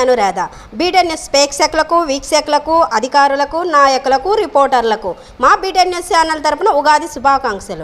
Anuradha. Beaten news ప్రేక్షకులకు, వీక్షకులకు, అధికారులకు, నాయకులకు, రిపోర్టర్లకు మా బీటెన్ న్యూస్ ఛానల్ తరపున ఉగాది శుభాకాంక్షలు.